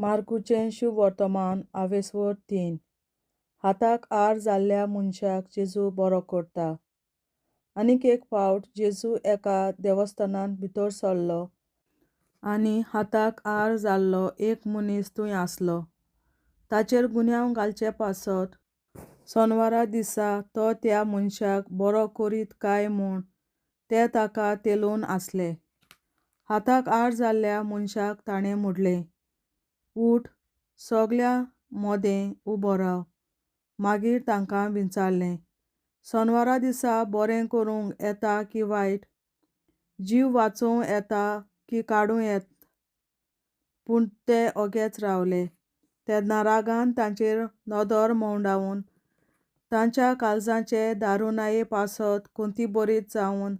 मार्कूचें शुभ वर्तमान आवेसवर 3. हाताक आर जाल्ल्या मनशाक जेजू बरो करता. आनीक एक फावट जेजू एका देवस्थानांत भितर सरलो आनी हाताक आर जाल्लो एक मनीस थंय आसलो. ताचेर गुन्यांव घालचे पासत शेनवारा दिसा तो त्या मनशाक बरो करीत काय म्हूण ते ताका तेलोवन आसले. हाताक आर जाल्ल्या मनशाक ताणें म्हणलें, उठ, सगल्या मोदें उबो राव. मागीर तांकां विचारलें, शेनवारा दिसा बरें करूंक येता की वायट, जीव वाचोवं येता की काडूं येता? पूण ते ओगेच रावले. तेन्ना रागान तांचेर नदर मोंडावन तांच्या काळजाचे दारुनाये पासत कोंती बरीत जावन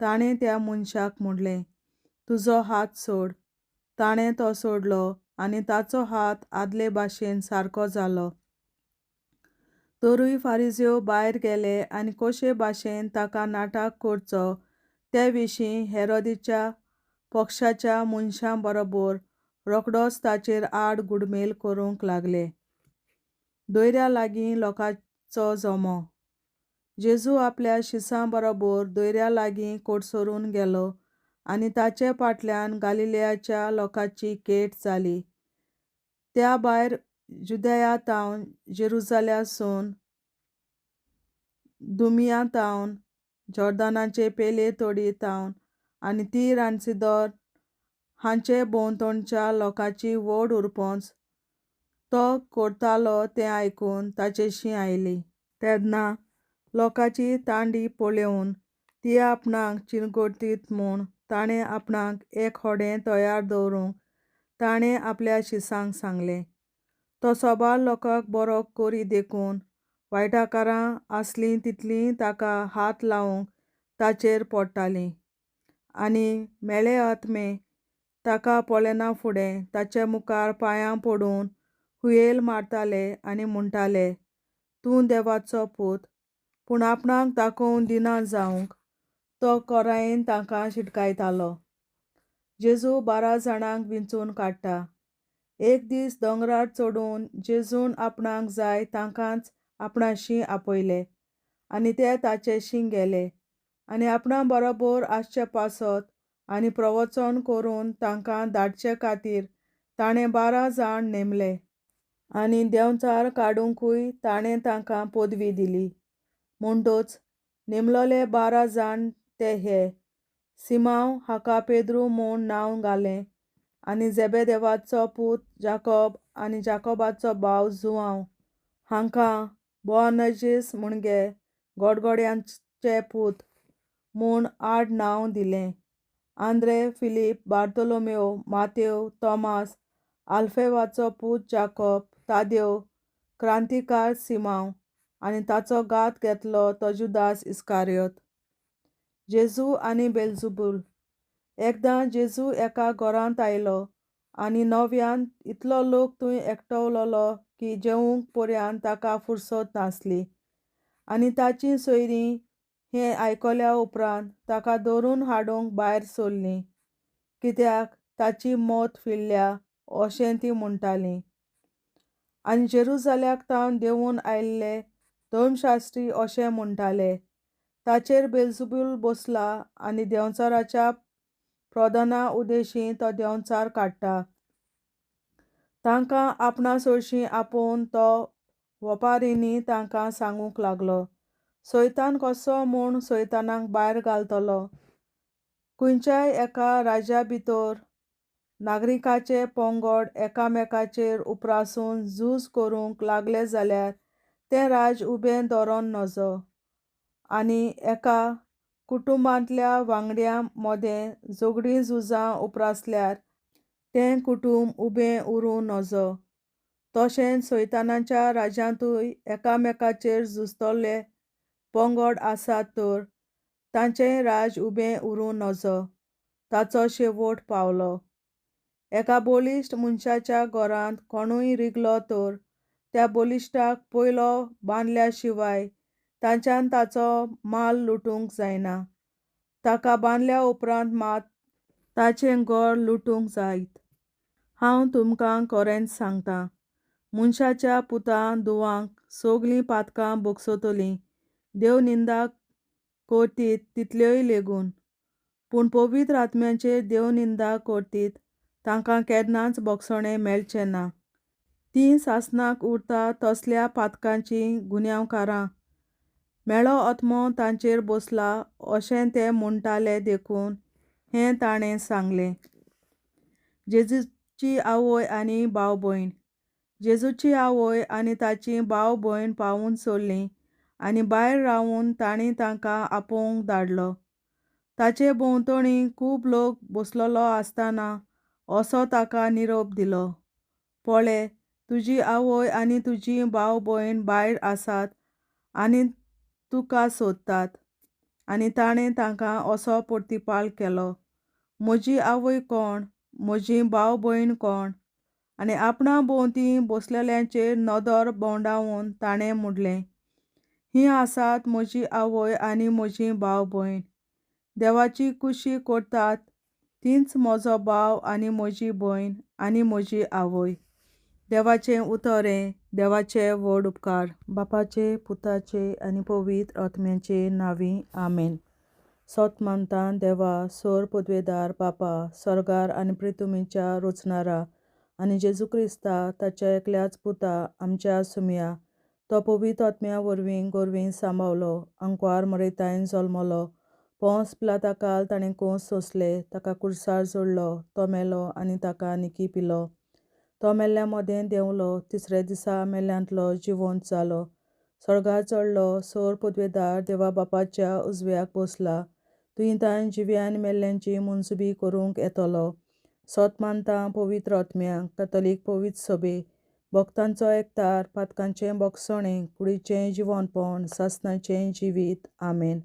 ताणें त्या मनशाक म्हणलें, तुजो हात सोड. ताणें तो सोडलो आनी ताचो हात आदले भाशेन सारको जालो. तरूय फारिझेव भायर गेले आनी कशे भाशेन ताका नाठाक करचो ते विशीं हेरोदेच्या पक्षाच्या मनशां बरोबर रोखडोच ताचेर आड गुडमेल करूंक लागले. दर्या लागीं लोकांचो जमो. जेजू आपल्या शिसां बरोबर दर्या लागीं कोडसरून गेलो आनी ताचे फाटल्यान गालिलेयाच्या लोकांची केट जाली. त्या भायर जुदेयातावन, जेरुसालेमासून, दुमियातावन, जॉर्दानाचे पेले तोडीतावन आनी तीर आनी सीदोन हांचे भोंवतणच्या लोकांची व्हड उरपंच तो करतालो तें आयकून ताचेशी आयली. तेन्ना लोकांची तांडी पळोवन ती आपणाक चिरगोडटीत म्हूण ताणें आपणाक एक व्हडें तयार दवरूंक ताणें आपल्या शिसांक सांगलें. तो सोबार लोकांक बरो करी देखून वायटाकारां आसलीं तितलीं ताका हात लावंक ताचेर पडटालीं. आनी मेळे आत्मे ताका पळयना फुडें ताचे मुखार पांयां पडून हुयेल मारताले आनी म्हणटाले, तूं देवाचो पूत. पूण आपणाक दाखोवं दिना जावंक तो खोरायेन तांकां शिटकायतालो. जेजू 12 जाणांक वेंचून काडटा. एक दीस दोंगरार चडून जेजून आपणाक जाय तांकांच आपणाशी आपयले आनी ते ताचेशी गेले. आनी आपणा बरोबर आसचे पासत आनी प्रवचन करून तांकां धाडचे खातीर ताणें 12 जाण नेमले. आनी देंवचार काडूंकूय ताणें तांकां पदवी दिली. म्हणटूच नेमलोले 12 जाण ते हे: सिमांव, हाका पेद्रू म्हूण नांव घालें, आनी जेबेदेवाचो पूत जाकोब आनी जाकोबाचो भाव जुआंव, हांकां बोआनर्जीस म्हणगे गडगड्यांचे पूत म्हूण आड नांव दिलें, आंद्रे, फिलीप, बार्थोलोमेव, मातेव, तोमास, आल्फेवाचो पूत जाकोब, तादेव, क्रांतिकार सिमांव आनी ताचो घात घेतलो तो जुदास इस्कारियोत. जेजू आनी बेलझबूल. एकदां जेजू एका घरांत आयलो आनी नव्यान इतलो लोक थंय एकठांवलोलो की जेवूंक पर्यंत ताका फुरसत नासली. आनी ताचीं सोयरीं हें आयकल्या उपरांत ताका धरून हाडूंक भायर सरलीं, कित्याक ताची मोत फिरल्या अशें तीं म्हणटालीं. आनी जेरुसालेमांतावन देंवून आयिल्ले धर्मशास्त्री अशें म्हणटाले, ताचेर बेलझबूल बसला आनी देंवचाराच्या प्रधाना उद्देशीं तो देंवचार काडटा. तांकां आपणा चडशीं आपोवन तो वेपारींनी तांकां सांगूंक लागलो, सैतान कसो म्हूण सैतानाक भायर घालतलो. खंयच्याय एका राज्या भितर नागरिकांचे पंगड एकामेकाचेर उप्रासून झूज करूंक लागले जाल्यार तें राज उबें दवरोन नजो. आनी एका कुटुंबांतल्या वांगड्यां मोदें झगडीं झुजां उप्रासल्यार तें कुटूंब उबें उरूं नजो. तशेंच सैतानाच्या राज्यांतूय एकामेकाचेर झुजतले पंगड आसात तर तांचेंय राज उबें उरूं नजो. ताचो शेवट पावलो. एका बलिश्ट मनशाच्या घरांत कोणूय रिगलो तर त्या बलिश्टाक पयलो बांदल्या शिवाय तांच्यान ताचो माल लुटूंक जायना. ताका बांदल्या उपरांत मात ताचें घर लुटूंक जायत. हांव तुमकां खरेंच सांगतां, मनशाच्या पुतां धुवांक सगलीं पातकां बोगसोतलीं, देव निंदा करतीत तितल्योय लेगून. पूण पवित्र आत्म्याचे देव निंदा करतीत तांकां केन्नाच बोगसणे मेळचें ना. तीं सासणाक उरता तसल्या पातकांची गुन्यांवकारां. मेळो आत्मो तांचेर बसला अशें ते म्हणटाले देखून हें ताणें सांगलें. जेजूची आवय आनी भाव भयण. जेजूची आवय आनी ताची भाव भयण पावून सोडलीं आनी भायर रावून तांणी तांकां आपोवंक धाडलो. ताचे भोंवतणी खूब लोक बसलोलो आसतना असो ताका निरोप दिलो, पळय, तुजी आवय आनी तुजी भाव भयण भायर आसात आनी तुका सोदतात. आनी ताणें तांकां असो प्रतिपाल केलो, म्हजी आवय कोण, म्हजी भाव भयण कोण? आनी आपणा भोंवती बसलेल्यांचेर नदर भोंवडावन ताणें म्हणलें, हीं आसात म्हजी आवय आनी म्हजी भाव भयण. देवाची कुशी करतात तींच म्हजो भाव आनी म्हजी भयण आनी म्हजी आवय. देवाचें उतरें. देवाचे व्हड उपकार. बापाचे, पुताचे आनी पवित्र आत्म्याचे नांवीं. आमेन. सोत मानता देवा, सोर पदवेदार बापा, स्वर्गार आनी पृथ्वीच्या रचणारा आनी जेजू क्रिस्ता ताच्या एकल्याच पुता आमच्या सुमया, तो पवित्र आत्म्या वरवीं गोरवीं सांबावलो, अंकवार मरयतायन जल्मलो, पोंस पिलाताकाल ताणें कोंस सोंसले, ताका कुर्सार जोडलो, तो मेलो आनी ताका निकी पिलो. तो मेल्ल्या मदें देंवलो, तिसऱ्या दिसा मेल्ल्यांतलो जिवंत जालो, स्वर्गार चडलो, सोर पदवेदार देवा बापाच्या उजव्याक बसला, तुयेंतान जिवी आनी मेल्ल्यांची मनसुबी करूंक येतलो. सोत मानता पवित्र आत्म्याक, कॅथॉलिक पवित्र सभे, भक्तांचो एकतार, पातकांचें बोगसणें, कुडीचें जिवंतपण, सासणाचें जिवीत. आमेन.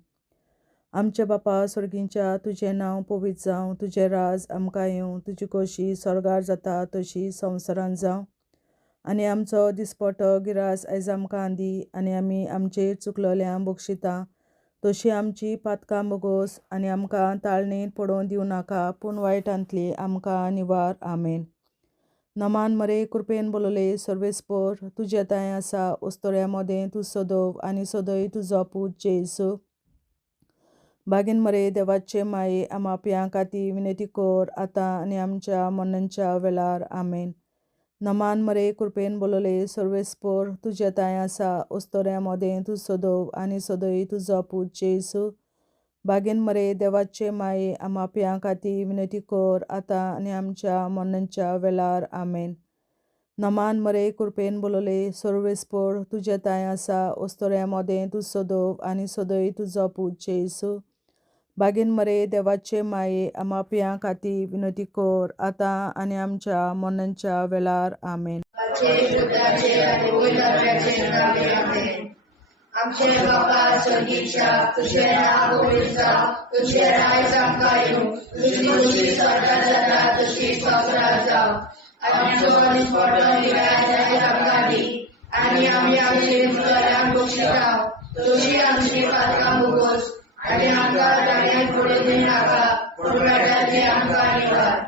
आमचे बापा स्वर्गींच्या, तुजें नांव पवित्र जावं, तुजें राज आमकां येवं, तुजी खोशी स्वर्गार जाता तशी संवसारांत जावं. आनी आमचो दिसपटो गिरास आयज आमकां दी, आनी आमी आमचेर चुकलोल्यांक बक्षिता तशी आमची पातकां बोगोस, आनी आमकां ताळणेंत पडोवन दिवं नाका, पूण वायटांतली आमकां निवार. आमेन. नमान मरे कृपेन बोलोले सर्वेस्पोर, तुजे ताय आसा उस्तोऱ्या मदें तूं सोदोव आनी सोदय तुजो पूत जेसू. बागीन मरे देवाचे माये आमाप्यां खातीर विनंती कर, आतां आनी आमच्या मरणाच्या वेळार. आमेन. नमान मरे कृपेन बोलोले सर्वेस्पोर, तुजे ताय आसा उस्तोऱ्या मदें तूं सोदोव आनी सोदय तुजो पूत जेसू. बागीन मरे देवाचे माये आमाप्यां खातीर विनंती कर, आतां आनी आमच्या मरणाच्या वेळार. आमेन. नमान मरे कृपेन बोलोले सर्वेस्पोर, तुजे ताय आसा उस्तोऱ्या मदें तूं सोदोव आनी सोदय तुजो पूत जेसू. बागीन मरे देवाचे माये आमाप्यां खातीर विनंती कर, आतां आनी आमच्या मरणाच्या वेळार. आमेन. आमचे बापा स्वर्गीच्या, तुझे नाव पवित्र जावं, तुझे राज आमकां येवं, तुजी खुशी स्वर्गार जाता तशी संवसारांत जावं. आमचो दिसपटो गिरास आयज आमकां दी, आनी आमी आमचे चुकलोल्यांक बक्षिता तशी आमची पातकां बोगोस, आनी आमकां ताळ्यांत पडोवन दिवं नाका, पूण वायटांतली आमकां निवार.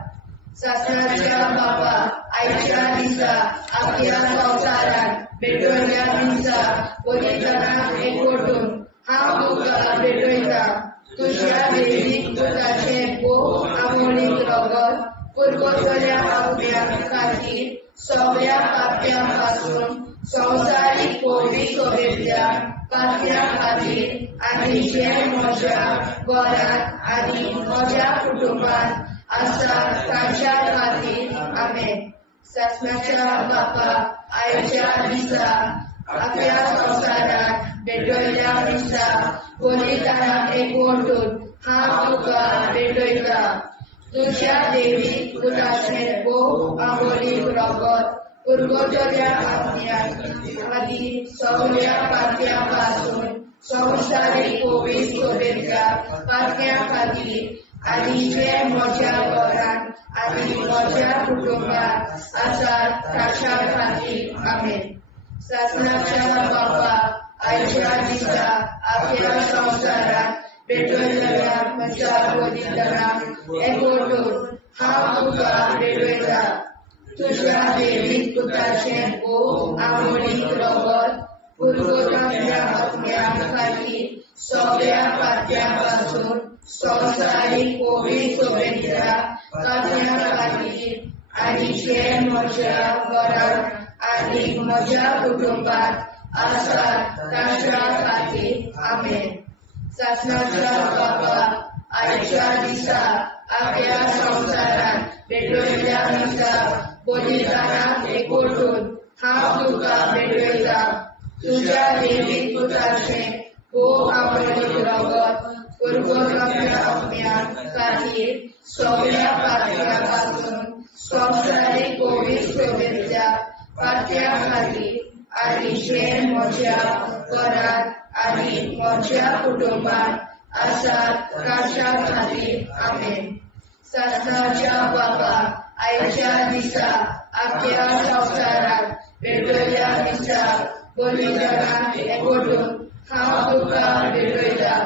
सासणाच्या बापा, आयच्या दिसा आख्या संवसारांत भेटवयल्या दिसा पवित्रनाक एकवटून हांव तुका भेटयता. तुज्या दैवीक पुताचें भोव आमोणीक रगत पुरगोसल्या आत्म्या खातीर सगळ्या पाप्यां पासून संवसारीक पवित्र सभेंतल्या पाप्यां खातीर आनी जे म्हज्या घरांत आनी म्हज्या कुटुंबांत आसा तांच्या खातीर. आमेन. सासणाच्या बापा, आयच्या दिसा आख्या संवसारांत भेटवयल्या दिसा पवित्रनाक एकवटून हांव तुका भेटयता. तुज्या दैवीक पुताचें भोव आमोणीक रगत पुरगोसल्या आत्म्या खातीर सगळ्या पाप्यां पासून संवसारीक पवित्र सभेंतल्या पाप्यां खातीर आनी जे म्हज्या घरांत आनी म्हज्या कुटुंबांत आसात तांच्या खातीर. आमेन. सासणाच्या बापा, आयच्या दिसा आख्या संवसारांत भेटवयल्या म्हज्या पवित्रनाक एकवटून हांव तुका भेटयता. तुझ्या देवीक पुत्राचे भोग आवडीक रगत पुरगोटल्या आत्म्या खातीर सगळ्या पात्यापासून संवसारीक पवित्र शुभेच्छा पात्या खातीर आनी जे म्हज्या घरांत आनी म्हज्या कुटुंबात आसात तांच्या खातीर आमेन. शासनाच्या बाबा आयच्या दिसा आख्या संवसारांत भेटयल्या दिसा बलिदानाक एकवटून हांव तुका भेटयता. तुझ्या देवीक पुत्राचे भोग आवडीक रगत पुरगोटल्या आत्म्या खातीर सगळ्या पात्यापासून संवसारीक पवित्र शुभेच्छा पात्या खातीर आनी जे म्हज्या घरांत आनी म्हज्या कुटुंबात आसात तांच्या खातीर आमेन. शासनाच्या बाबा आयच्या दिसा आख्या संवसारांत भेटयल्या दिसा बलिदानाक एकवटून हांव तुका भेटयता.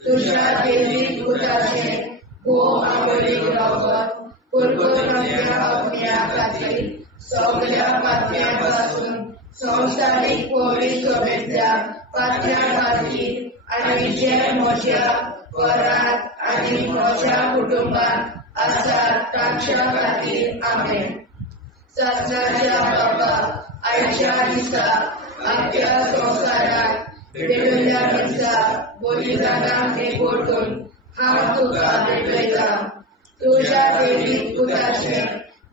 तुझ्या देवीक पुत्राचे भोग आवडीक रगत पुरगोटल्या आत्म्या खातीर सगळ्या पात्यापासून संवसारीक पवित्र शुभेच्छा पात्या खातीर आनी जे म्हज्या घरांत आनी म्हज्या कुटुंबात आसात तांच्या खातीर आमेन. शासनाच्या बाबा आयच्या दिसा आख्या संवसारांत भेटयल्या दिसा बलिदानाक एकवटून हांव तुका भेटयता. तुझ्या देवीक पुत्राचे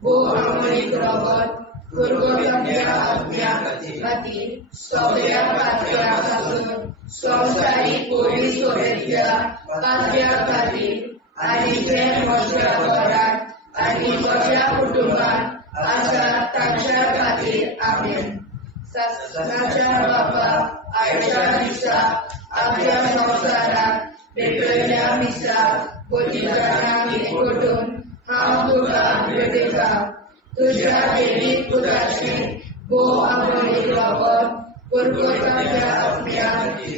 भोग आवडीक रगत पुरगोटल्या आत्म्या खातीर सगळ्या पात्यापासून संवसारीक पवित्र शुभेच्छा पात्या खातीर आनी जे म्हज्या घरांत आनी म्हज्या कुटुंबात आसात तांच्या खातीर आमेन. शासनाच्या बाबा आयच्या दिसा आख्या संवसारांत भेटयल्या दिसा बलिदानाक एकवटून हांव तुका भेटयता. तुझ्या देवीक पुत्राचे भोग आवडीक रगत पुरगोटल्या आत्म्या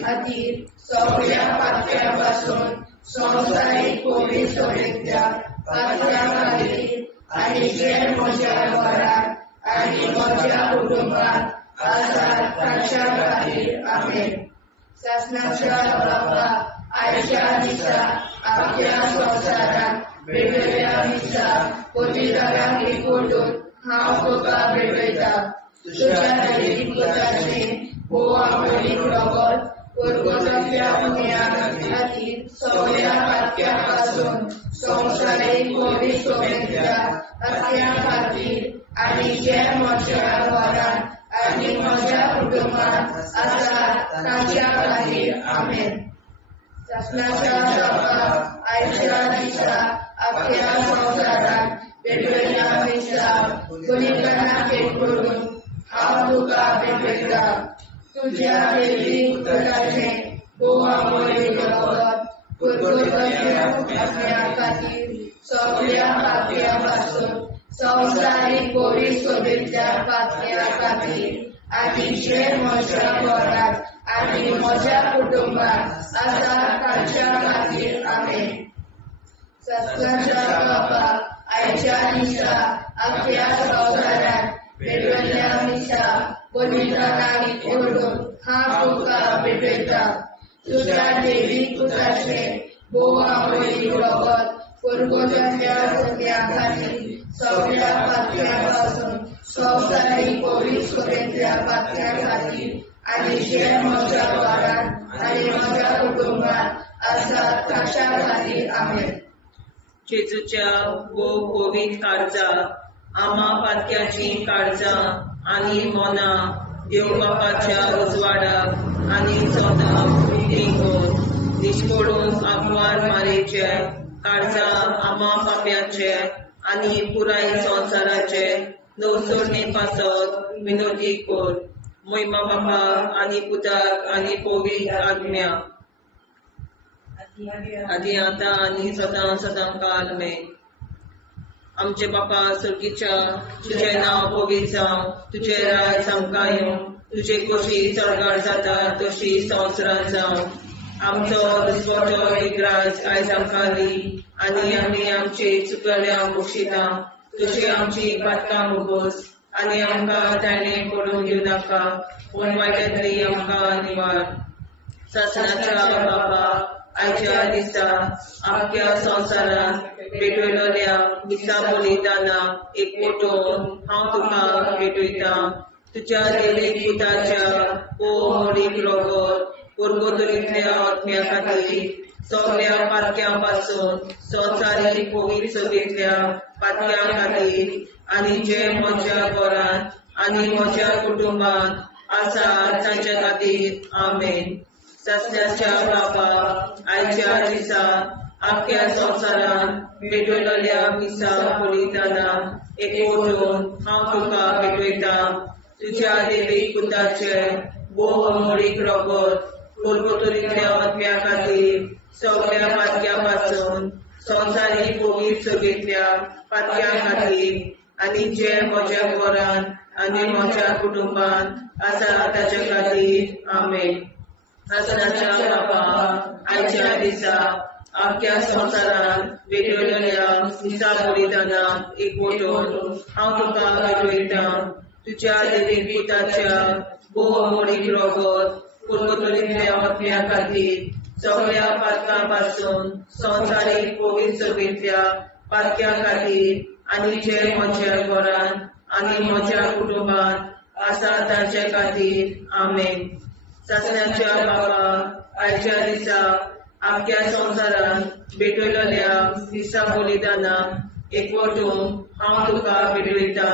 खातीर सगळ्या पात्यापासून संवसारीक पवित्र शुभेच्छा पात्या खातीर आनी जे म्हज्या घरांत आनी म्हज्या कुटुंबात आसात तांच्या खातीर आमेन. शासनाच्या बाबा आयच्या दिसा आख्या संवसारांत भेटयल्या दिसा बलिदानाक एकवटून हांव तुका भेटयता. तुझ्या देवीक पुत्राचे भोग आवडीक रगत पुरगोटल्या आत्म्या खातीर सगळ्या पात्यापासून संवसारीक पवित्र शुभेच्छा पात्या खातीर आनी जे म्हज्या घरांत आनी म्हज्या कुटुंबात आसात तांच्या खातीर आमेन. शासनाच्या बाबा आयच्या दिसा आख्या संवसारांत भेटयल्या दिसा बलिदानाक एकवटून हांव तुका भेटयता. तुझ्या देवीक पुत्राचे भोग आवडीक रगत पुरगोटल्या आत्म्या खातीर सगळ्या पात्यापासून संवसारीक पवित्र शुभेच्छा पात्या खातीर आनी जे म्हज्या घरांत आनी म्हज्या कुटुंबात आसात तांच्या खातीर आमेन. शासनाच्या बाबा आयच्या दिसा आख्या संवसारांत भेटयल्या दिसा बलिदानाक एकवटून हांव तुका भेटयता. तुझ्या देवीक पुत्राचे भोग आवडीक रगत पुरगोटल्या आत्म्या खातीर सगळ्या पात्यापासून संवसारीक पवित्र शुभेच्छा पात्या खातीर आनी जे म्हज्या घरांत आनी म्हज्या कुटुंबात आसात तांच्या खातीर आमेन. जेजूच्या भोग पवित्र काळजा आम्हा पातक्याची काळजां आनी मोना देव बापाच्या उजवाडाक आनी सदांच देखून निश्पडून आग्वार मारेचे काळजा आम्हा पाप्याचे आनी पुराय संवसाराचे नवसोडणे पासत विनोदी कोर. महिमा बापा आनी पुताक आनी पवित्र आत्म्या आदी आतां आनी सदां सदां काल आमेन. आमचे बापा सर्गीच्या तुझे नांव पवित्र जावं, तुझे राज आमकां येवं, तुझे कशी चडगाड जाता तशी संवसारांत जावं. आमचो दिसवटो एक राज आयज आमकां दी आनी आमी आमचे चुकल्यांक बक्षिता. तुझी आमची पातकां मुगोस आनी आमकां ताणे पडून दिवं नाका पूण वायटांतली आमकां निवाड ससनाच्या बाबा आयच्या दिसा आख्या संवसारान भेटयलोल्या दिसा बलिदाना एकवटून हांव तुका भेटयता तुज्या देवीक पुताच्या मोडीक रोगोत पुर्गोतरींतल्या आत्म्या खातीर सगळ्या पातक्यां पासून संवसारीक पवित्र सभेंतल्या पातक्यां खातीर आनी जे म्हज्या घरान आनी म्हज्या कुटुंबान आसा तांच्या खातीर आमेन सस्याच्या बाबा आयच्या दिसा आख्या संवसारान भेटयलोल्या दिसा बलिदाना एकवटून हांव तुका भेटयता तुज्या देवीक पुताचे मोडीक रोगोत पुर्गोतरींतल्या आत्म्या खातीर सगळ्या पातक्यां पासून संवसारीक पवित्र सभेंतल्या पातक्यां खातीर आनी जे म्हज्या घरान आनी म्हज्या कुटुंबान आसा ताच्या खातीर आमेन ससनाच्या बाबा आयच्या दिसा आख्या संवसारान भेटयलोल्या दिसा बलिदाना एकवटून हांव तुका भेटयता तुज्या देवीक पुताच्या मोडीक रोगोत पुर्गोतरींतल्या आत्म्या खातीर सगळ्या पातकां पासून संवसारीक पवित्र सभेंतल्या पातक्यां खातीर आनी जे म्हज्या घरान आनी म्हज्या कुटुंबान आसा तांचे खातीर आमेन ससनाच्या बाबा आयच्या दिसा आख्या संवसारान भेटयलोल्या दिसा बलिदाना एकवटून हांव तुका भेटयता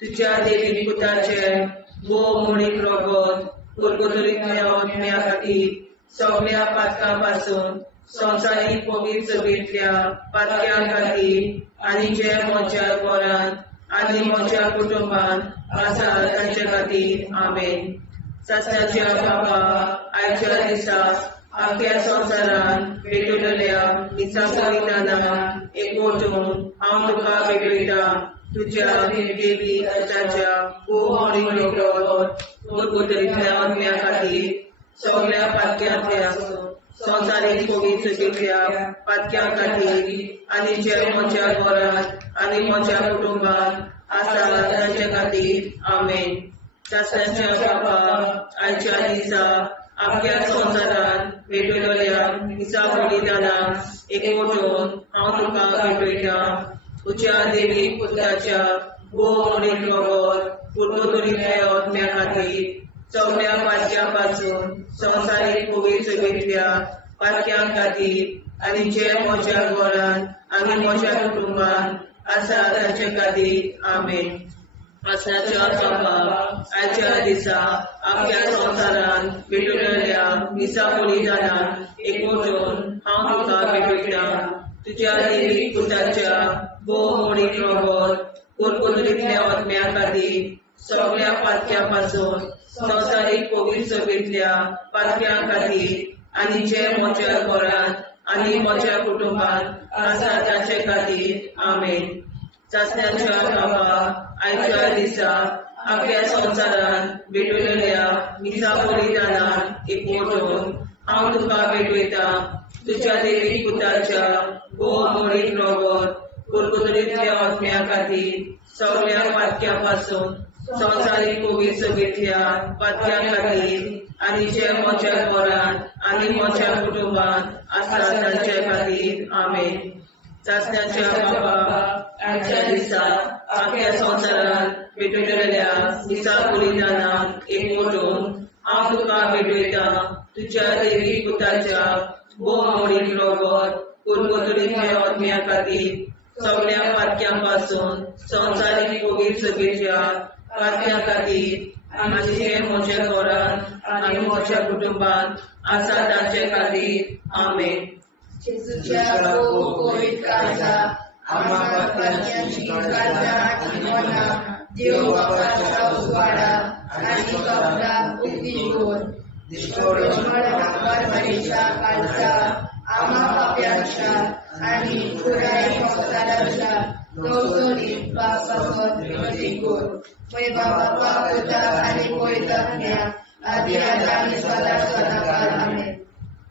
तुज्या देवीक पुताचे मोडीक रोगोत पुर्गोतरींतल्या आत्म्या खातीर सगळ्या पातकां पासून संवसारीक पवित्र सभेंतल्या पातक्यां खातीर आनी जे म्हज्या घरान आनी म्हज्या कुटुंबान आसा तांचे खातीर आमेन ससनाच्या बाबा आयच्या दिसा आख्या संवसारान भेटयलोल्या दिसा बलिदाना एकवटून हांव तुका भेटयता तुज्या देवीक पुताच्या मोडीक रोगोत पुर्गोतरींतल्या आत्म्या खातीर सगळ्या पातक्यांतल्या संवसारीक पवित्र सभेंतल्या पातक्यां खातीर आनी जे म्हज्या घरान आनी म्हज्या कुटुंबान आसा तांचे खातीर आमेन ससनाच्या बाबा आयच्या दिसा आख्या संवसारान भेटयलोल्या दिसा बलिदाना एकवटून हांव तुका भेटयता तुज्या देवीक पुताच्या मोडीक रोगोत पुर्गोतरींतल्या आत्म्या खातीर सगळ्या पातक्यां पासून संवसारीक पवित्र सभेंतल्या पातक्यां खातीर आनी जे म्हज्या घरान आनी म्हज्या कुटुंबान आसा तांचे खातीर आमेन ससनाच्या बाबा आयच्या दिसा आख्या संवसारान भेटयलोल्या दिसा बलिदाना एकवटून हांव तुका भेटयता तुज्या देवीक पुताच्या मोडीक रोगोत पुर्गोतरींतल्या आत्म्या खातीर सगळ्या पातक्यां पासून संवसारीक पवित्र सभेंतल्या पातक्यां खातीर आनी जे म्हज्या घरान आनी म्हज्या कुटुंबान आसा तांचे खातीर आमेन ससनाच्या बाबा आयच्या दिसा आख्या संवसारान भेटयलोल्या दिसा बलिदाना एकवटून हांव तुका भेटयता तुज्या देवीक पुताच्या मोडीक रोगोत पुर्गोतरींतल्या आत्म्या खातीर सगळ्या पातक्यां पासून संवसारीक पवित्र सभेंतल्या पातक्यां खातीर आनी जे म्हज्या घरान आनी म्हज्या कुटुंबान आसा तांचे खातीर आमेन ससनाच्या बाबा आयच्या दिसा आख्या संवसारान भेटयलोल्या दिसा बलिदाना एकवटून हांव तुका भेटयता तुज्या देवीक पुताच्या मोडीक रोगोत पुर्गोतरींतल्या आत्म्या खातीर सगळ्या पातक्यां पासून संवसारीक पवित्र सभेंतल्या पातक्यां खातीर आनी जे म्हज्या घरान आनी म्हज्या कुटुंबान आसा तांचे खातीर आमेन जेजूच्या पवित्र काळजा आम्हा पातकांची काळजा आनी मना देव बापाच्या उजवाडा आनी कपडा उक्ती करून मरणीच्या काळजा आम्हा पाप्यांच्या आनी पुराय संवसाराच्या गवसणीत पापावर विनंती कर पळय बाबा पुता आनी पवित्र आत्म्या आदी आनी सदा सदा काळ आमेन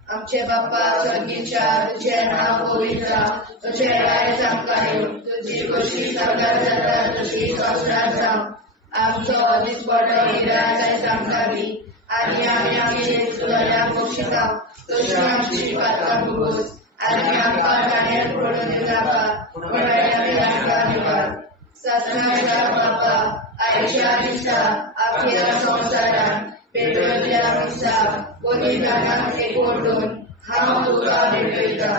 आमचे बाप्पा स्वर्गीच्या तुझे नाव पवित्र तुझे राय आमकां तुझी कशी सरकार जाता तशी संस्कार जावं आमचो दिसपडो हिराय आमकां दी आनी आमी आमची सुदारण्याक बक्षिसांव तशी आमची पातकां भोगोस आनी आमकां गाण्यार पडून नाका पूण आमकां निवाड ससनाच्या बाप्पा आयच्या दिसा आपल्या संवसारान पेटयल्ल्या दिसा बलिदानाक एकवटून हांव तुका भेटयता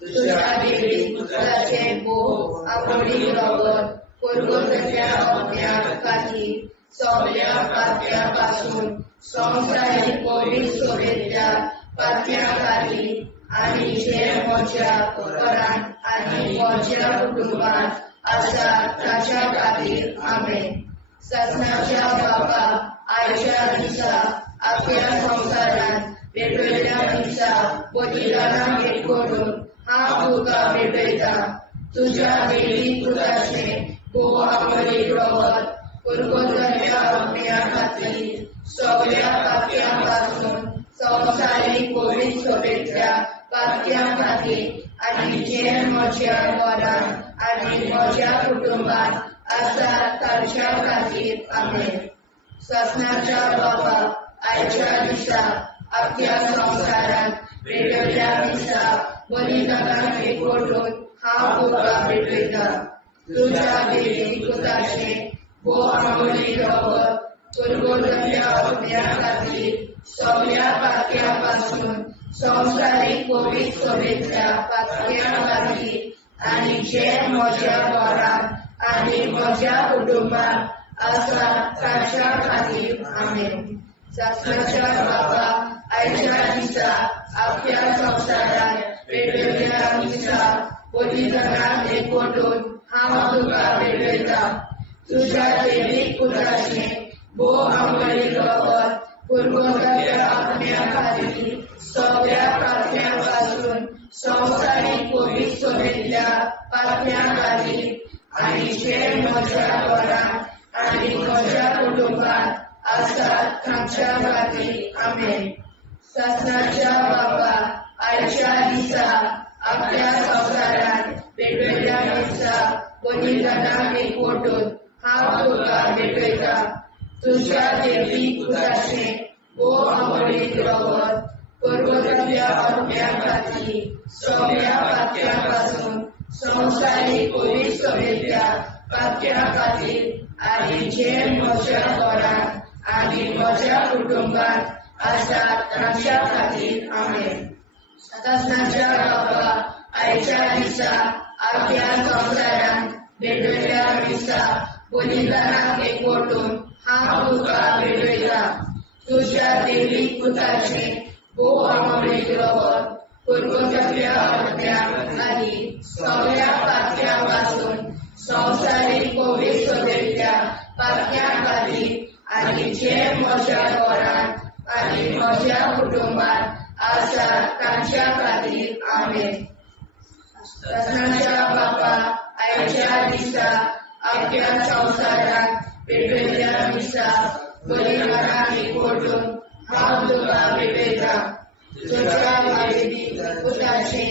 तुज्या देवी पुत्राचे भोव आवडी रगत पुरगोतल्या अज्ञान खातीर सगळ्या पात्या पासून संवसारीक पवित्र सोबेतल्या पात्या खातीर आनी जे म्हज्या घरांत आनी म्हज्या कुटुंबांत आसा ताच्या खातीर आमेन ससनाच्या बापा आयच्या दिसा आपल्या संवसारान भेटयल्ल्या दिसा बलिदानाक एकवटून हांव तुका भेटयता तुज्या देवी पुत्राचे भोव आवडी रगत पुरगोतल्या अज्ञा खातीर सगळ्या पात्या पासून संवसारीक पवित्र सोबेतल्या पात्या खातीर आनी जे म्हज्या घरांत आनी म्हज्या कुटुंबांत आसा ताच्या खातीर आमेन ससनाच्या बापा आयच्या दिसा आपल्या संवसारान भेटयल्ल्या दिसा बलिदानाक एकवटून हांव तुका भेटयता तुज्या देवी पुत्राचे भोव आवडी रगत पुरगोतल्या अज्ञा खातीर सगळ्या पात्या पासून संवसारीक पवित्र सोबेतल्या पात्या खातीर आनी जे म्हज्या घरांत आनी म्हज्या कुटुंबांत आसा ताच्या खातीर आमेन ससनाच्या बापा आयच्या दिसा आपल्या संवसारान भेटयल्ल्या दिसा बलिदानाक एकवटून हांव तुका भेटयता तुज्या देवी पुत्राचे भोव आवडी रगत पुरगोतल्या अज्ञा खातीर सगळ्या पात्या पासून संवसारीक पवित्र सोबेतल्या पात्या खातीर आनी जे म्हज्या घरांत आनी म्हज्या कुटुंबांत आसा ताच्या खातीर आमेन ससनाच्या बापा आयच्या दिसा आपल्या संवसारान भेटयल्ल्या दिसा बलिदानाक एकवटून हांव तुका भेटयता तुज्या देवी पुत्राचे भोव आवडी रगत पुरगोतल्या अज्ञा खातीर सगळ्या पात्या पासून संवसारीक पवित्र सोबेतल्या पात्या खातीर आनी जे म्हज्या घरांत आनी म्हज्या कुटुंबांत आसा ताच्या खातीर आमेन ससनाच्या बापा आयच्या दिसा आपल्या संवसारान भेटयल्ल्या दिसा बलिदानाक एकवटून हांव तुका भेटयता तुज्या देवी पुत्राचे भोव आवडी रगत पुरगोतल्या अज्ञा खातीर सगळ्या पात्या पासून संवसारीक पवित्र सोबेतल्या पात्या खातीर आनी जे म्हज्या घरांत आनी म्हज्या कुटुंबांत आसा ताच्या खातीर आमेन ससनाच्या बापा आयच्या दिसा आपल्या संवसारान भेटयल्ल्या दिसा बलिदानाक एकवटून हांव तुका भेटयता तुज्या देवी पुत्राचे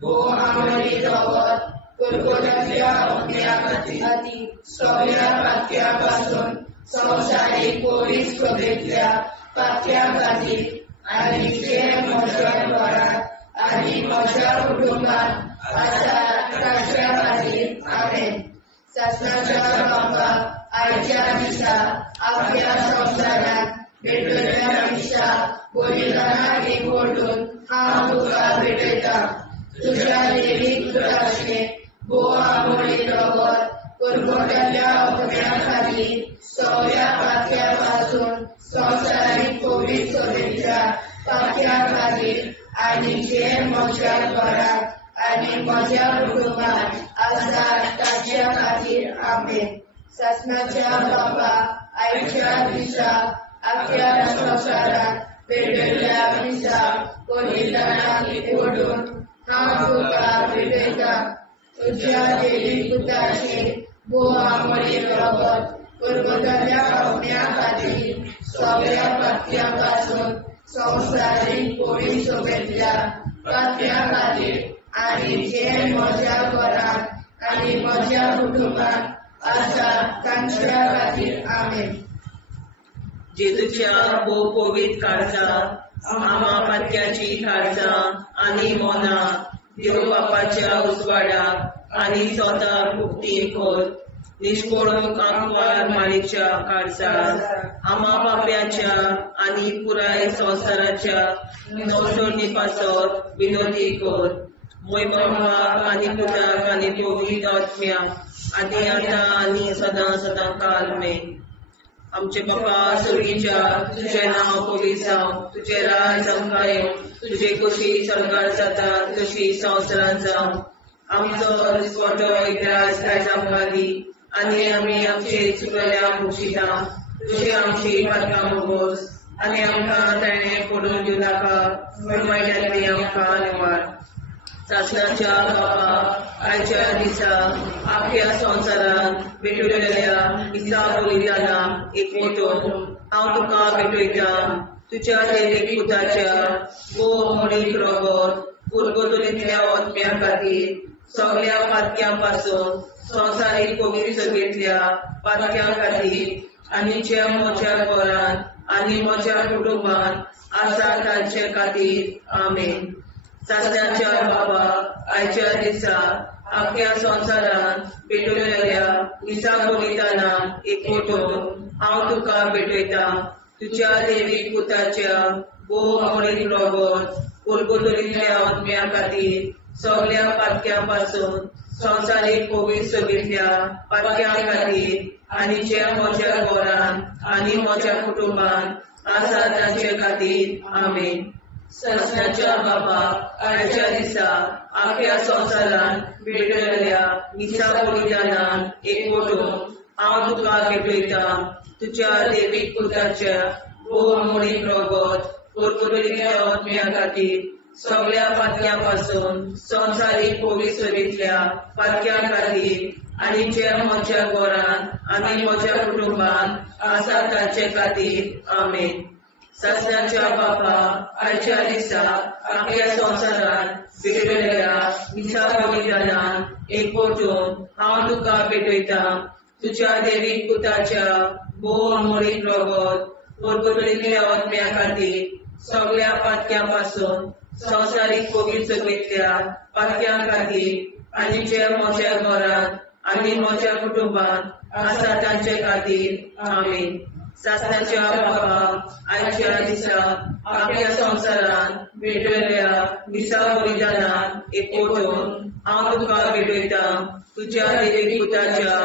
भोव आवडी रगत पुरगोतल्या अज्ञा खातीर सगळ्या पात्या पासून संवसारीक पवित्र सोबेतल्या पात्या खातीर आनी जे म्हज्या घरांत आनी म्हज्या कुटुंबांत आसा ताच्या खातीर आमेन ससनाच्या बापा आयच्या दिसा आपल्या संवसारान भेटयल्ल्या दिसा बलिदानाक एकवटून हांव तुका भेटयता तुज्या देवी पुत्राचे भोव आवडी रगत पुरगोतल्या अज्ञा खातीर सगळ्या पात्या पासून संवसारीक पवित्र सोबेतल्या पात्या खातीर आनी जे म्हज्या घरांत आनी म्हज्या कुटुंबांत आसा ताच्या खातीर आमेन ससनाच्या बापा आयच्या दिसा आपल्या संवसारान भेटयल्ल्या दिसा बलिदानाक एकवटून हांव तुका भेटयता तुज्या देवी पुत्राचे भोव आवडी रगत पुरगोतल्या अज्ञा खातीर सगळ्या पात्या पासून संवसारीक कोविड सभेंतल्या पत्त्या खातीर आनी जे म्हज्या घरांत आनी म्हज्या कुटुंबात आसा तांच्या खातीर आमेन. जेजूच्या भोव पवित्र काळजांत आमा पत्त्याची काळजां आनी मोना देव बापाच्या उजवाडाक आनी स्वता मुक्ती कर. निष्पळूक आंकवार माळेच्या काळजांत आमा बाप्याच्या आनी पुराय संवसाराच्या संसर्णी पासत विनोदी कर. मोय बापाक आनी पुताक आनी पवित्र आत्म्याक आदी आतां आनी सदां सदां काल मेन. आमचे बापा स्वर्गीच्या तुझे नाव पवित्र जावं, तुझे राज आमकां येवं, तुझे कशी सरकार जाता तशी संवसारांत जावं. आमचो दिसपट्टो एकदांच आयज आमकां दी आनी आमी आमचे चुकल्यांक मुक्षिता. तुजी आमची पातकां भोगोस आनी आमकां ताणें पडून दिवं नाका, पूण वायटांतली आमकां निवार. सासणाच्या बापा आयच्या दिसा आख्या संवसारांत भेटलेल्या दिसा बलिदानाक एकवटून हांव तुका भेटयतां. तुज्या देवीक पुताच्या भोव मोडीक रगत पुर्गोतलींतल्या आत्म्या खातीर सगळ्या पातक्यां पासून संवसारीक पवित्र सभेंतल्या पातक्यां खातीर आनी जे म्हज्या घरांत आनी म्हज्या कुटुंबांत आसा तांचे खातीर आमेन. सासणाच्या बापा आयच्या दिसा आख्या संवसारांत भेटलेल्या दिसा बलिदानाक एकवटून हांव तुका भेटयतां. तुज्या देवीक पुताच्या भोव मोडीक रगत पुर्गोतलींतल्या आत्म्या खातीर सगळ्या पातक्यां पासून संवसारीक पवित्र सभेंतल्या पातक्यां खातीर आनी जे म्हज्या घरांत आनी म्हज्या कुटुंबांत आसा तांचे खातीर आमेन. सासणाच्या बापा आयच्या दिसा आख्या संवसारांत भेटलेल्या दिसा बलिदानाक एकवटून हांव तुका भेटयतां. तुज्या देवीक पुताच्या भोव मोडीक रगत पुर्गोतलींतल्या आत्म्या खातीर सगळ्या पातक्यां पासून संवसारीक पवित्र सभेंतल्या पातक्यां खातीर आनी जे म्हज्या घरांत आनी म्हज्या कुटुंबांत आसा तांचे खातीर आमेन. सासणाच्या बापा आयच्या दिसा आख्या संवसारांत भेटलेल्या दिसा बलिदानाक एकवटून हांव तुका भेटयतां. तुज्या देवीक पुताच्या भोव मोडीक रगत पुर्गोतलींतल्या आत्म्या खातीर सगळ्या पातक्यां पासून संवसारीक पवित्र सभेंतल्या पातक्यां खातीर आनी जे म्हज्या घरांत आनी म्हज्या कुटुंबांत आसा तांचे खातीर आमेन. सासणाच्या बापा आयच्या दिसा आख्या संवसारांत भेटलेल्या दिसा बलिदानाक एकवटून हांव तुका भेटयतां. तुज्या देवीक पुताच्या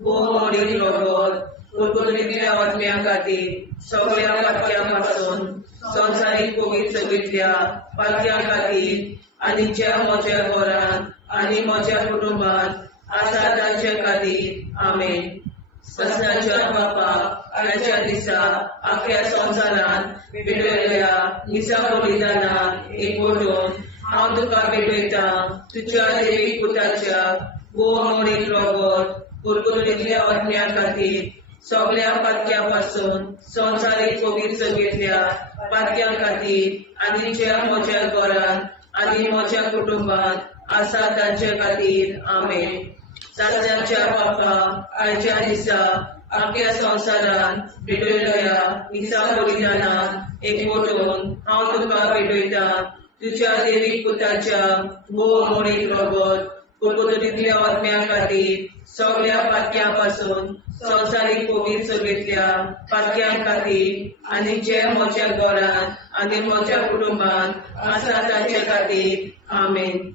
भोव मोडीक रगत पुर्गोतलींतल्या आत्म्या खातीर सगळ्या पातक्यां पासून संवसारीक पवित्र सभेंतल्या पातक्यां खातीर आनी जे म्हज्या घरांत आनी म्हज्या कुटुंबांत आसा तांचे खातीर आमेन. सासणाच्या बापा आयच्या दिसा आख्या संवसारांत भेटलेल्या दिसा बलिदानाक एकवटून हांव तुका भेटयतां. तुज्या देवीक पुताच्या भोव मोडीक रगत पुर्गोतलींतल्या आत्म्या खातीर सगळ्या पातक्यां पासून संवसारीक पवित्र सभेंतल्या पातक्यां खातीर आनी जे म्हज्या घरांत आनी म्हज्या कुटुंबांत आसा तांचे खातीर आमेन. सासणाच्या बापा आयच्या दिसा आख्या संवसारांत भेटलेल्या दिसा बलिदानाक एकवटून हांव तुका भेटयतां. तुज्या देवीक पुताच्या भोव मोडीक रगत पुर्गोतलींतल्या आत्म्या खातीर सगळ्या पातक्यां पासून संवसारीक पवित्र सभेंतल्या पातक्यां खातीर आनी जे म्हज्या घरांत आनी म्हज्या कुटुंबांत आसा तांचे खातीर आमेन.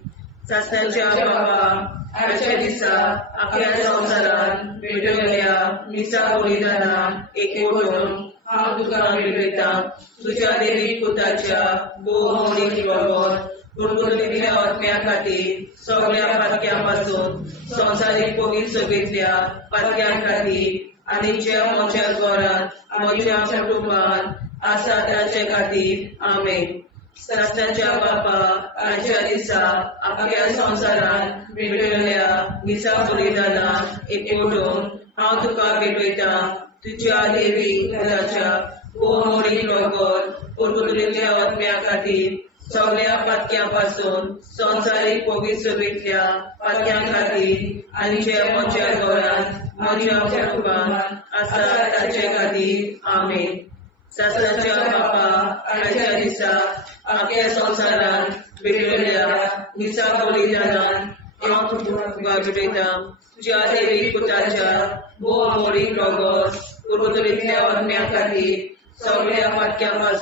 सासणाच्या बापा आयच्या दिसा आख्या संवसारांत भेटलेल्या दिसा बलिदानाक एकवटून हांव तुका भेटयतां. तुज्या देवीक पुताच्या भोव मोडीक रगत पुर्गोतलींतल्या आत्म्या खातीर सगळ्या पातक्यां पासून संवसारीक पवित्र सभेंतल्या पातक्यां खातीर आनी जे म्हज्या घरांत म्हज्या कुटुंबांत आसा तांचे खातीर आमेन. सासणाच्या बापा आयच्या दिसा आख्या संवसारांत भेटलेल्या दिसा बलिदानाक एकवटून हांव तुका भेटयतां. तुज्या देवीक पुताच्या भोव मोडीक रगत पुर्तुलेल्या आत्म्या खातीर सगळ्या पातक्यां संवसारीक पवित्रतेंतल्या पातक्यां खातीर आनी जे म्हज्या घरांत म्हज्या कुटुंबांत आसा ताचे खातीर आमेन. शासनाच्या बापा आयच्या दिसा आख्या संवसारांत भेटलेल्या निसा बलिदानान हांव तुका भेटयता. तुज्या देवी पुताच्या भोव मोडीक रगत पुर्तुलेंतल्या आत्म्या खातीर सगळ्या पातक्यां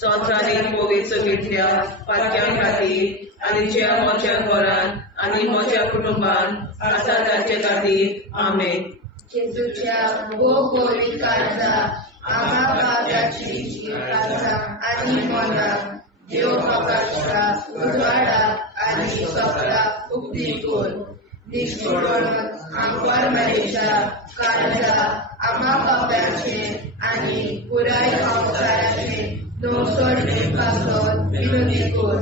संवसारीक पवित्रतेंतल्या पातक्यां खातीर आनी जे म्हज्या घरांत आनी म्हज्या कुटुंबांत आसा ताचे खातीर आमेन. जेजूच्या भोव पवित्र काळजा आम्हा पापाची काळजा आनी मनाक देव प्रकाशा उजवाडा आनी सपला उक्ती कर. निष्ठुरण आंकवार मेरेच्या काळजा आम्हा पापाचे आनी पुराय संवसाराचे नवसोडणे पासत विनंती कर.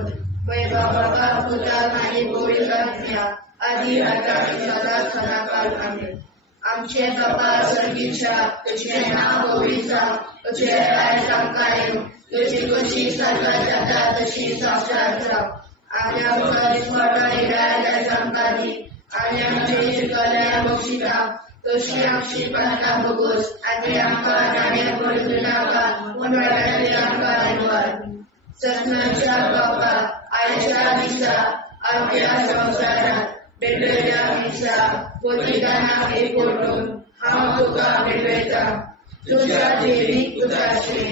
बाबा पुताक आनी पवित्र आत्म्या आदी आतां सदां सदांकाळ आमेन. आमचे बाबा सर्गीच्या तुझे नाव पवित्र तुझे राय कायम तुझी कशी सर्वात जाता तशी संस्कार जाव. आनी आमकां दिसपट्टा इरायल्या संकादी आनी आमचे शिकल्या बक्षिता तशी आमची प्रार्थना भोगोस आनी आमकां नाणे पडूं नाका पूण वाड्यातली आमकां आयवार. ससनाच्या बापा आयच्या दिसा आमच्या संवसारांत भेटलेल्या दिसा बलिदानाक एकवटून हांव तुका भेटयता. तुज्या देवीक पुताचे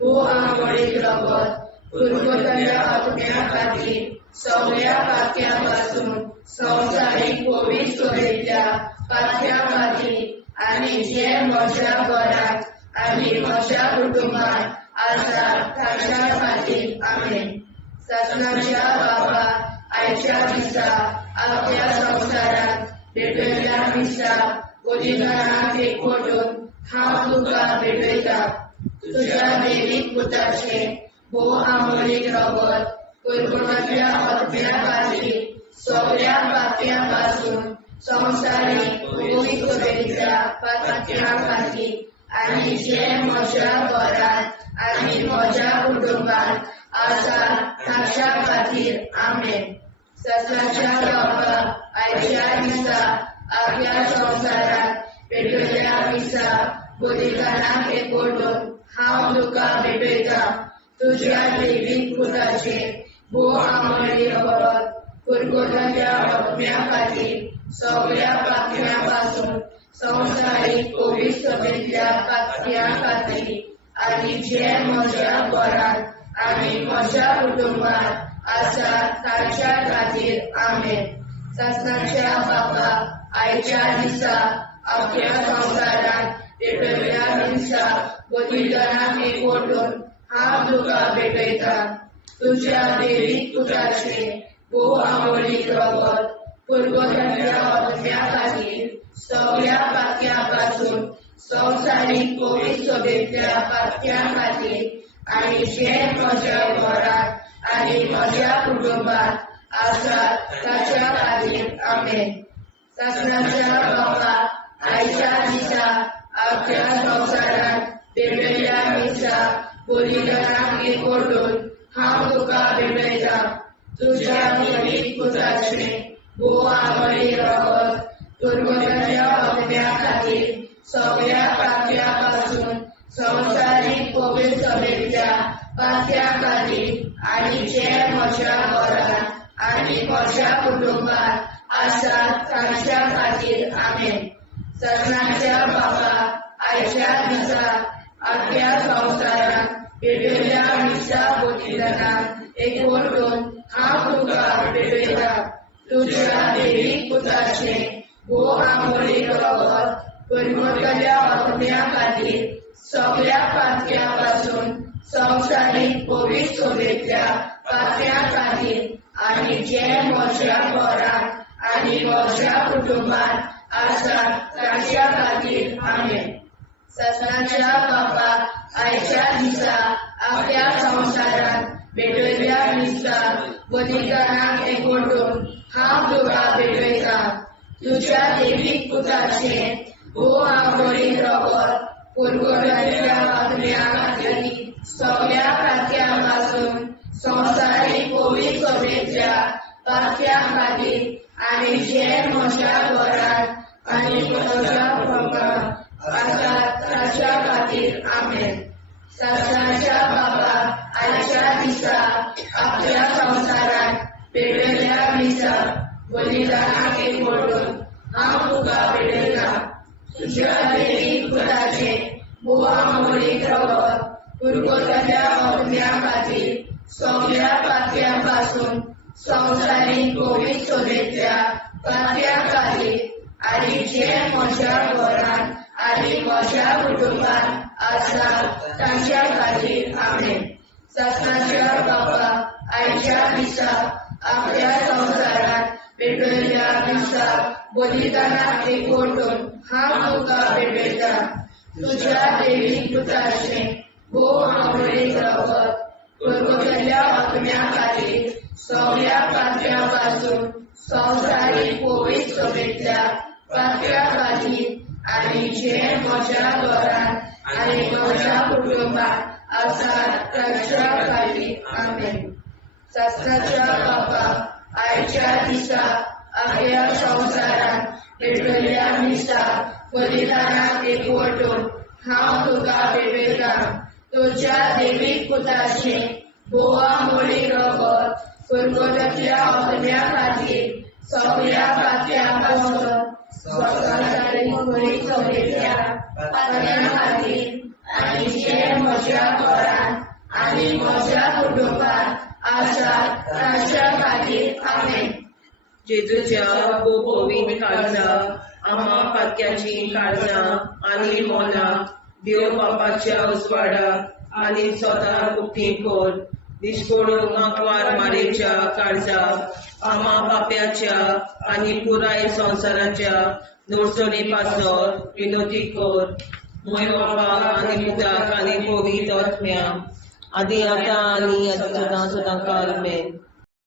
भोव आंबोळीक रगत पुर्तुलेंतल्या आत्म्या खातीर सगळ्या पातक्यां संवसारीक पवित्रतेंतल्या पातक्यां खातीर आनी जे म्हज्या घरांत आनी म्हज्या कुटुंबांत आसा ताच्या खातीर आमेन. शासनाच्या बापा आयच्या दिसा आख्या संवसारांत भेटलेल्या दिसा बलिदानाक एकवटून हांव तुका भेटयता. तुज्या देवीक पुताचे भोव आंबोळीक रगत पुर्तुलेंतल्या आत्म्या खातीर सगळ्या पातक्यां संवसारीक पवित्रतेंतल्या पातक्यां खातीर आनी जे म्हज्या घरांत आनी म्हज्या कुटुंबांत आसा ताच्या खातीर आमेन. शासनाच्या बापा आयच्या दिसा आख्या संवसारांत भेटलेल्या दिसा बलिदानाक एकवटून हांव तुका भेटयता. तुज्या देवीक पुताचे भोव आंबोळीक रगत पुर्तुलेंतल्या आत्म्या खातीर सगळ्या पातक्यां संवसारीक पवित्रतेंतल्या पातक्यां खातीर आनी जे म्हज्या घरांत आनी म्हज्या कुटुंबांत आसा ताच्या खातीर आमेन. शासनाच्या बापा आयच्या दिसा आख्या संवसारांत भेटलेल्या दिसा बलिदानाक एकवटून हांव तुका भेटयता. तुज्या देवीक पुताचे भोव आंबोळीक रगत पुर्तुलेंतल्या आत्म्या खातीर सगळ्या पातक्यां संवसारीक पवित्रतेंतल्या पातक्यां खातीर आनी जे म्हज्या घरांत आनी म्हज्या कुटुंबांत आसा ताच्या खातीर आमेन. शासनाच्या बापा आयच्या दिसा आख्या संवसारांत भेटलेल्या दिसा बलिदानाक एकवटून हांव तुका भेटयता. तुज्या देवीक पुताचे भोव आंबोळीक रगत पुर्तुलेंतल्या आत्म्या खातीर सगळ्या पातक्यां संवसारीक पवित्रतेंतल्या पातक्यां खातीर आनी जे म्हज्या घरांत आनी म्हज्या कुटुंबांत आसा ताच्या खातीर आमेन. शासनाच्या बापा आयच्या दिसा आख्या संवसारांत भेटलेल्या दिसा बलिदानाक एकवटून हांव तुका भेटयता. तुज्या देवीक पुताचे भोव आंबोळीक रगत पुर्तुलेंतल्या आत्म्या खातीर सगळ्या पातक्यां संवसारीक पवित्रतेंतल्या पातक्यां खातीर आनी जे म्हज्या घरांत आनी म्हज्या कुटुंबांत आसा ताच्या खातीर आमेन. शासनाच्या बापा आयच्या दिसा आख्या संवसारांत भेटलेल्या दिसा बलिदानाक एकवटून हांव तुका भेटयता. तुज्या देवीक पुताचे भोव आंबोळीक रगत पुर्तुलेंतल्या आत्म्या खातीर सगळ्या सोबेच्या पात्या खातीर आनी जे म्हज्या घरांत आनी म्हज्या कुटुंबांत आसा ताच्या खातीर आमेन. सासणाच्या बाबा आयच्या दिसा आपल्या संवसारांत पेटयल्या मिसा बलिदानाक एकवटून हांव तुका पेटयता. तुज्या देवीक पुताचे बोवा मोडीक रगत कुरकुरल्या अग्न्या खातीर सगळ्या पात्यां पासून संवसारीक कोवीड सोबेतल्या पात्या खातीर आनी जे म्हज्या घरांत आनी म्हज्या कुटुंबांत आसा तांच्या खातीर आमेन. सासणाच्या बाबा आयच्या दिसा आपल्या संवसारांत पेटयल्या दिसा बलिदानाक एकवटून हांव तुका पेटयता. तुज्या देवीक पुताचे भोव आवडीक रगत कुरकुरल्या अग्न्या खातीर सगळ्या पात्या पासून संवसारीक कोवीड सोबेतल्या पात्या खातीर आनी जे म्हज्या घरांत आनी म्हज्या कुटुंबांत आसा तांच्या खातीर आमेन. सासणाच्या बाबा आयच्या दिसा आपल्या संवसारांत पेटयल्या मिसा बलिदानाक एकवटून हांव तुका पेटयता. तुज्या देवीक पुताचे बोवा मोडीक रगत कुरकुरल्या अग्न्या खातीर सगळ्या पात्या पासून संवसारीक कोवीड सोबेतल्या पात्या खातीर आनी जे म्हज्या घरांत आनी म्हज्या कुटुंबांत आसा तांच्या खातीर आमेन. जेजूच्या पोवीन काळजां आम्हा पात्याची काळजां आनी मोला देव बापाच्या उजवाडाक आनी स्वता उक्ती कोर. दिसपडून आंकवार मारेच्या काळजाक आम्हा पाप्याच्या आनी पुराय संवसाराच्या नोडचणी पासोर विनोदी कोर. मोय बापाक आनी पुताक आनी पवित्र आत्म्या आदी आतां आनी सदां सदां काल आमेन.